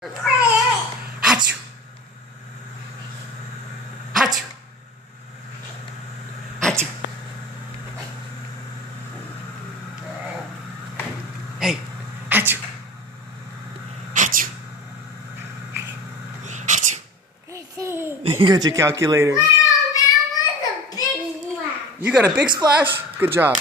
Achoo! Achoo! Achoo! Hey! Achoo! Achoo! Achoo! You got your calculator. Wow, that was a big splash. You got a big splash? Good job.